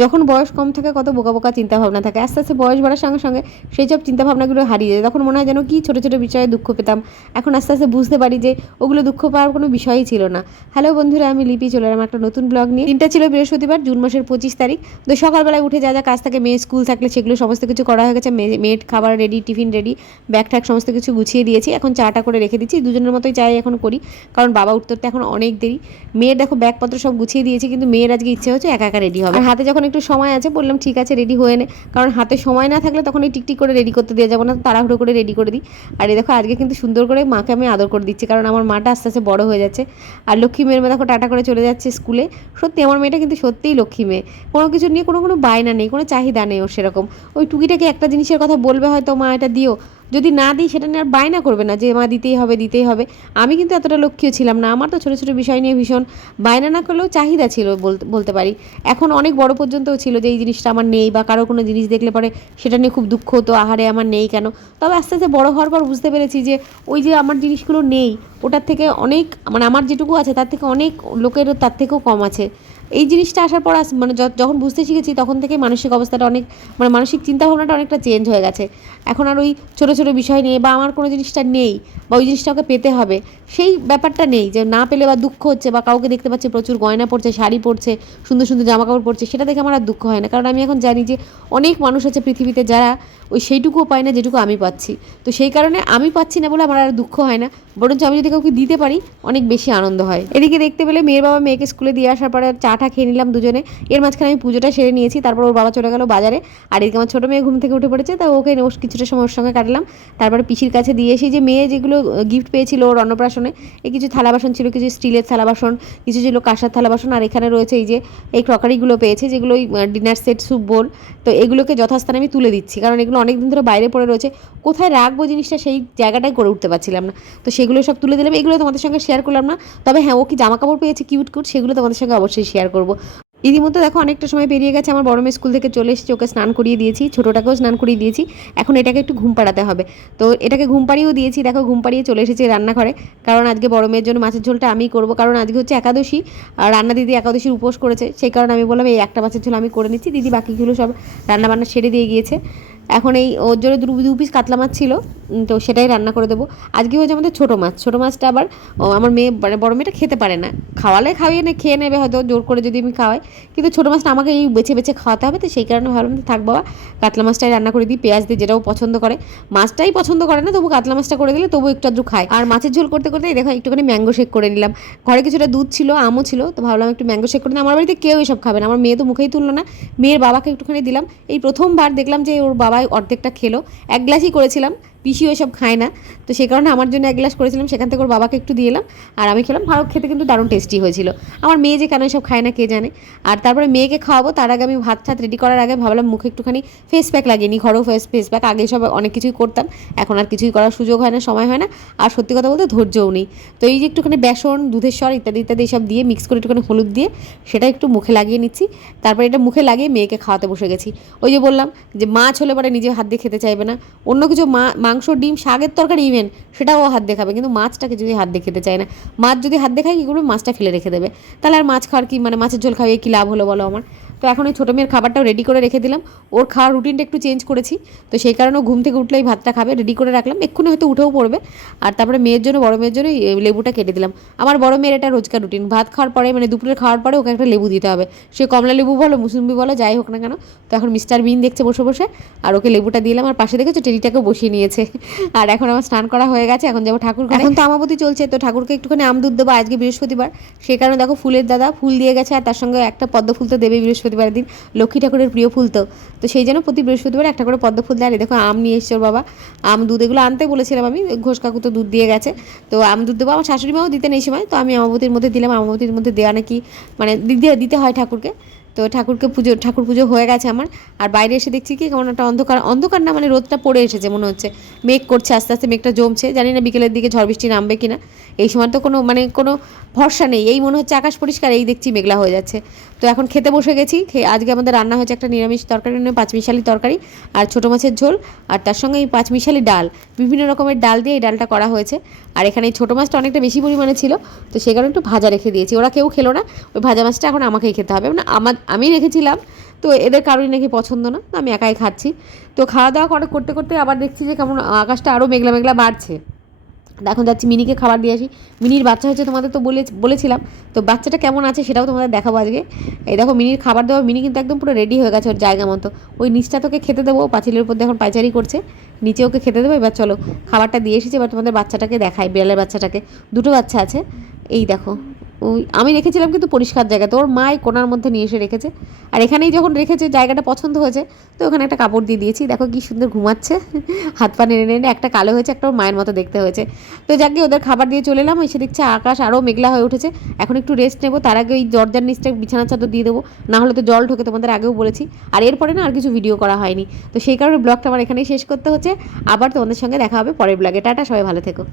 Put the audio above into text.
যখন বয়স কম থাকে কত বোকা বোকা চিন্তাভাবনা থাকে, আস্তে আস্তে বয়স বাড়ার সঙ্গে সঙ্গে সেই সব চিন্তাভাবনাগুলো হারিয়ে যায়। তখন মনে হয় যেন কি ছোটো ছোটো বিষয়ে দুঃখ পেতাম। এখন আস্তে আস্তে বুঝতে পারি যে ওগুলো দুঃখ পাওয়ার কোনো বিষয়ই ছিল না। হ্যালো বন্ধুরা, আমি লিপি চলে এলাম একটা নতুন ব্লগ নিয়ে। দিনটা ছিল বৃহস্পতিবার, জুন মাসের 25 তারিখ। তো সকালবেলায় উঠে যা যা কাজ থাকে, মেয়ে স্কুল থাকলে সেগুলো সমস্ত কিছু করা হয়ে গেছে। মেয়ের খাবার ready, tiffin ready, bag tag সমস্ত কিছু গুছিয়ে দিয়েছি। এখন চাটা করে রেখে দিচ্ছি, দুজনের মতোই চাই এখন করি, কারণ বাবা উঠতে উঠতে এখন অনেক দেরি। মেয়ের দেখো ব্যাগপত্র সব গুছিয়ে দিয়েছি, কিন্তু মেয়ের আজকে ইচ্ছে হচ্ছে একা একা রেডি হবে। আর হাতে যখন একটু সময় আছে বললাম ঠিক আছে রেডি হয়ে নে, কারণ হাতে সময় না থাকলে তখন এই টিকটিক করে রেডি করতে দিয়ে যাবো না, তাড়াহুড়ো করে রেডি করে দিই। আর এই দেখো আজকে কিন্তু সুন্দর করে মাকে আমি আদর করে দিচ্ছি, কারণ আমার মাটা আস্তে আস্তে বড় হয়ে যাচ্ছে। আর লক্ষ্মী মেয়ের মেয়ে দেখো টাটা করে চলে যাচ্ছে স্কুলে। সত্যি আমার মেয়েটা কিন্তু সত্যিই লক্ষ্মী মেয়ে, কোনো কিছু নিয়ে কোনো বায়না নেই, কোনো চাহিদা নেই ওর সেরকম। ওই টুকিটাকে একটা জিনিসের কথা বলবে হয়তো মা এটা দিও, যদি না দিই সেটা নিয়ে আর বায়না করবে না যে মা দিতেই হবে দিতেই হবে। আমি কিন্তু এতটা লক্ষ্মীও ছিলাম না, আমার তো ছোটো ছোটো বিষয় নিয়ে ভীষণ বায়না না করলেও চাহিদা ছিল বলতে পারি। এখন অনেক বড় পর্যন্তও ছিল যে এই জিনিসটা আমার নেই, বা কারো কোনো জিনিস দেখলে পরে সেটা নিয়ে খুব দুঃখ হতো, আহারে আমার নেই কেন। তবে আস্তে আস্তে বড় হওয়ার পর বুঝতে পেরেছি যে ওই যে আমার জিনিসগুলো নেই, ওটার থেকে অনেক মানে আমার যেটুকু আছে তার থেকে অনেক লোকের তার থেকেও কম আছে। এই জিনিসটা আসার পর মানে যখন বুঝতে শিখেছি তখন থেকে মানসিক অবস্থাটা অনেক মানে মানসিক চিন্তাভাবনাটা অনেকটা চেঞ্জ হয়ে গেছে। এখন আর ওই ছোটো ছোটো বিষয় নিয়ে বা আমার কোনো জিনিসটা নেই বা ওই জিনিসটা ওকে পেতে হবে সেই ব্যাপারটা নেই, যে না পেলে বা দুঃখ হচ্ছে, বা কাউকে দেখতে পাচ্ছে প্রচুর গয়না পড়ছে, শাড়ি পরছে, সুন্দর সুন্দর জামাকাপড় পরছে, সেটা দেখে আমার আর দুঃখ হয় না। কারণ আমি এখন জানি যে অনেক মানুষ আছে পৃথিবীতে যারা ওই সেইটুকুও পায় না যেটুকু আমি পাচ্ছি। তো সেই কারণে আমি পাচ্ছি না বলে আমার আর দুঃখ হয় না, বরঞ্চ আমি যদি কাউকে দিতে পারি অনেক বেশি আনন্দ হয়। এদিকে দেখতে পেলে মেয়ের বাবা মেয়েকে স্কুলে দিয়ে আসার পরে চাটা খেয়ে নিলাম দুজনে। এর মাঝখানে আমি পুজোটা সেরে নিয়েছি, তারপর ওর বাবা চলে গেল বাজারে। আর এদিকে আমার ছোটো মেয়ে ঘুম থেকে উঠে পড়েছে, তা ওকে কিছুটা সময় ওর সঙ্গে কাটলাম। তারপরে পিসির কাছে দিয়ে এসে যে মেয়ে যেগুলো গিফট পেয়েছিল ওর অন্নপ্রাশনে, এই কিছু থালা বাসন ছিল, কিছু স্টিলের থালা বাসন, কিছু ছিল কাঁসার থালা বাসন, আর এখানে রয়েছে এই যে এই ক্রকারিগুলো পেয়েছে যেগুলো ওই ডিনার সেট, স্যুপ বোল। তো এগুলোকে যথাস্থানে আমি তুলে দিচ্ছি, কারণ এগুলো অনেক দিন ধরে বাইরে পড়ে রয়েছে, কোথায় রাখবো জিনিসটা সেই জায়গাটাই করে উঠতে পারছিলাম না। তো সেগুলো সব তুলে দিলাম, এগুলো তোমাদের সঙ্গে শেয়ার করলাম না। তবে হ্যাঁ, ও কি জামা কাপড় পেয়েছে কিউট কিউট, সেগুলো তোমাদের সঙ্গে অবশ্যই শেয়ার করবো। ইতিমধ্যে দেখো অনেকটা সময় পেরিয়ে গেছে, আমার বড় মেয়ে স্কুল থেকে চলে এসেছে, ওকে স্নান করিয়ে দিয়েছি, ছোটোটাকেও স্নান করিয়ে দিয়েছি। এখন এটাকে একটু ঘুম পাড়াতে হবে, তো এটাকে ঘুম পাড়িয়েও দিয়েছি। দেখো ঘুম পাড়িয়ে চলে এসেছি রান্নাঘরে, কারণ আজকে বড় মেয়ের জন্য মাছের ঝোলটা আমিই করবো, কারণ আজকে হচ্ছে একাদশী। আর রান্না দিদি একাদশীর উপোস করেছে, সেই কারণে আমি বললাম এই একটা মাছের ঝোল আমি করে নিচ্ছি, দিদি বাকিগুলো সব রান্নাবান্না সেরে দিয়ে গিয়েছে। এখন এই ওর জন্য দু পিস কাতলা মাছ ছিল, তো সেটাই রান্না করে দেবো। আজকে হচ্ছে আমাদের ছোটো মাছ, ছোটো মাছটা আবার আমার মেয়ে মানে বড় মেয়েটা খেতে পারে না, খাওয়ালে খাইয়ে না খেয়ে নেবে হয়তো জোর করে যদি আমি খাওয়াই, কিন্তু ছোটো মাছটা আমাকে এই বেছে বেছে খাওয়াতে হবে। তো সেই কারণে ভাবলাম থাক বাবা কাতলা মাছটাই রান্না করে দিই পেঁয়াজ দিয়ে, যেটাও পছন্দ করে। মাছটাই পছন্দ করে না, তবু কাতলা মাছটা করে দিলে তবু একটু আধটু খায়। আর মাছের ঝোল করতে করতে দেখো একটুখানি ম্যাঙ্গো শেক করে নিলাম। ঘরে কিছুটা দুধ ছিল, আমও ছিল, তো ভাবলাম একটু ম্যাঙ্গো শেক করে দিই। আমার বাড়িতে কেউ এসব খাবে না, আমার মেয়ে তো মুখেই তুললো না। মেয়ের বাবাকে একটুখানি দিলাম, এই প্রথমবার দেখলাম যে ওর বাবাই অর্ধেকটা খেলো। এক গ্লাসই করেছিলাম, পিসিও এসব খায় না, তো সেই কারণে আমার জন্য এক গ্লাস করেছিলাম, সেখান থেকে ওর বাবাকে একটু দিয়ে এলাম আর আমি খেলাম। ভালো খেতে কিন্তু দারুণ টেস্টি হয়েছিল। আমার মেয়ে যে কেন এসব খায় না কে জানে। আর তারপরে মেয়েকে খাওয়াবো, তার আগে আমি ভাত ঠাত রেডি করার আগে ভাবলাম মুখে একটুখানি ফেস প্যাক লাগিয়ে নিই, ঘরোয়া ফেস প্যাক। আগে সব অনেক কিছুই করতাম, এখন আর কিছুই করার সুযোগ হয় না, সময় হয় না, আর সত্যি কথা বলতে ধৈর্যও নেই। তো এই যে একটুখানি বেসন, দুধের স্বর ইত্যাদি ইত্যাদি সব দিয়ে মিক্স করে একটুখানি হলুদ দিয়ে সেটা একটু মুখে লাগিয়ে নিচ্ছি। তারপরে এটা মুখে লাগিয়ে মেয়েকে খাওয়াতে বসে গেছি। ওই যে বললাম যে মাছ হলে পরে নিজে হাত দিয়ে খেতে চাইবে না, অন্য কিছু মাংস, ডিম, শাকের তরকারি ইভেন সেটাও হাত দিয়ে খাবে, কিন্তু মাছটাকে যদি হাত দিয়ে খেতে চায় না। মাছ যদি হাত দিয়ে খায় কী করবে, মাছটা ফেলে রেখে দেবে, তাহলে আর মাছ খাওয়ার কি মানে মাছের ঝোল খাওয়াই কী লাভ হলো বলো আমার। তো এখন ওই ছোটো মেয়ের খাবারটাও রেডি করে রেখে দিলাম, ওর খাওয়ার রুটিনটা একটু চেঞ্জ করেছি, তো সেই কারণে ঘুম থেকে উঠলেই ভাতটা খাবে, রেডি করে রাখলাম, এক্ষুনি হয়তো উঠেও পড়বে। আর তারপরে মেয়ের জন্য, বড় মেয়ের জন্য লেবুটা কেটে দিলাম। আমার বড় মেয়ের এটা রোজকার রুটিন, ভাত খাওয়ার পরে মানে দুপুরে খাওয়ার পরে ওকে একটা লেবু দিতে হবে, সে কমলা লেবু বলো মুসুম্বি বলো যাই হোক না কেন। তো এখন মিস্টার বিন দেখছে বসে বসে, আর ওকে লেবুটা দিলাম, আর পাশে দেখেছো টেডিটাকেও বসিয়ে নিয়েছে। আর এখন আমার স্নান করা হয়ে গেছে, এখন যাবো ঠাকুর ঘরে। এখন তো আমাবতী চলছে, তো ঠাকুরকে একটুখানি আম দুধ দেবো, আজকে বৃহস্পতিবার, সেই কারণে দেখো ফুলের দাদা ফুল দিয়ে গেছে, আর তার সঙ্গে একটা পদ্ম ফুল তো দেবে বৃহস্পতিবারের দিন, লক্ষ্মী ঠাকুরের প্রিয় ফুল। তো সেই জন্য প্রতি বৃহস্পতিবার একটা করে পদ্ম ফুল দেয়। আর দেখো আম নিয়ে এসছে ওর বাবা, আম দুধ এগুলো আনতে বলেছিলাম আমি, ঘোষ কাকু তো দুধ দিয়ে গেছে। তো আম দুধ দেবো, আমার শাশুড়ি মাও দিতেন এই সময়, তো আমি আমাবতীর মধ্যে দিলাম, আমাবতীর মধ্যে দেওয়া নাকি মানে দিতে হয় ঠাকুরকে। তো ঠাকুর পুজো হয়ে গেছে আমার। আর বাইরে এসে দেখছি কি কেমন একটা অন্ধকার অন্ধকার না, মানে রোদটা পড়ে এসেছে মনে হচ্ছে, মেঘ করছে আস্তে আস্তে, মেঘটা জমছে, জানি না বিকেলের দিকে ঝড় বৃষ্টি নামবে কিনা। এই সময় তো কোনো ভরসা নেই, এই মনে হচ্ছে আকাশ পরিষ্কার, এই দেখছি মেঘলা হয়ে যাচ্ছে। তো এখন খেতে বসে গেছি, আজকে আমাদের রান্না হয়েছে একটা নিরামিষ তরকারি, পাঁচমিশালি তরকারি আর ছোটো মাছের ঝোল, আর তার সঙ্গে এই পাঁচমিশালি ডাল, বিভিন্ন রকমের ডাল দিয়ে এই ডালটা করা হয়েছে। আর এখানে এই ছোটো মাছটা অনেকটা বেশি পরিমাণে ছিল, তো সেই কারণে একটু ভাজা রেখে দিয়েছি, ওরা কেউ খেলো না, ওই ভাজা মাছটা এখন আমাকেই খেতে হবে, মানে আমি রেখেছিলাম, তো এদের কারোরই নাকি পছন্দ না, আমি একাই খাচ্ছি। তো খাওয়া দাওয়া করতে করতে আবার দেখছি যে কেমন আকাশটা আরও মেঘলা মেঘলা বাড়ছে। এখন যাচ্ছি মিনিকে খাবার দিয়ে আসি। মিনির বাচ্চা হচ্ছে, তোমাদের তো বলেছিলাম। তো বাচ্চাটা কেমন আছে সেটাও তোমাদের দেখাবো আজকে। এই দেখো মিনির খাবার দেওয়া, মিনি কিন্তু একদম পুরো রেডি হয়ে গেছে ওর জায়গা মতো। ওই নিচটা তোকে খেতে দেবো, পাঁচিলের উপর দিয়ে এখন পায়চারি করছে, নিচে ওকে খেতে দেবো। এবার চলো খাবারটা দিয়ে এসেছি, এবার তোমাদের বাচ্চাটাকে দেখাই, বিড়ালের বাচ্চাটাকে। দুটো বাচ্চা আছে, এই দেখো। ওই আমি রেখেছিলাম কিন্তু পরিষ্কার জায়গা, তো ওর মা এই কোণার মধ্যে নিয়ে এসে রেখেছে। আর এখানেই যখন রেখেছে জায়গাটা পছন্দ হয়েছে, তো ওখানে একটা কাপড় দিয়ে দিয়েছি। দেখো কি সুন্দর ঘুমাচ্ছে, হাত পা নেড়ে নেড়ে। একটা কালো হয়েছে, একটা ওর মায়ের মতো দেখতে হয়েছে। তো যাকে ওদের খাবার দিয়ে চলে এলাম, এসে দেখছে আকাশ আরও মেঘলা হয়ে উঠেছে। এখন একটু রেস্ট নেবো, তার আগে ওই দরজার নিচটা বিছানার চাদর দিয়ে দেবো, না হলে তো জল ঢোকে, তোমাদের আগেও বলেছি। আর এরপরে না আর কিছু ভিডিও করা হয়নি, তো সেই কারণে ব্লগটা আমার এখানেই শেষ করতে হচ্ছে। আবার তোমাদের সঙ্গে দেখা হবে পরের ব্লগে। টাটা, সবাই ভালো থেকো।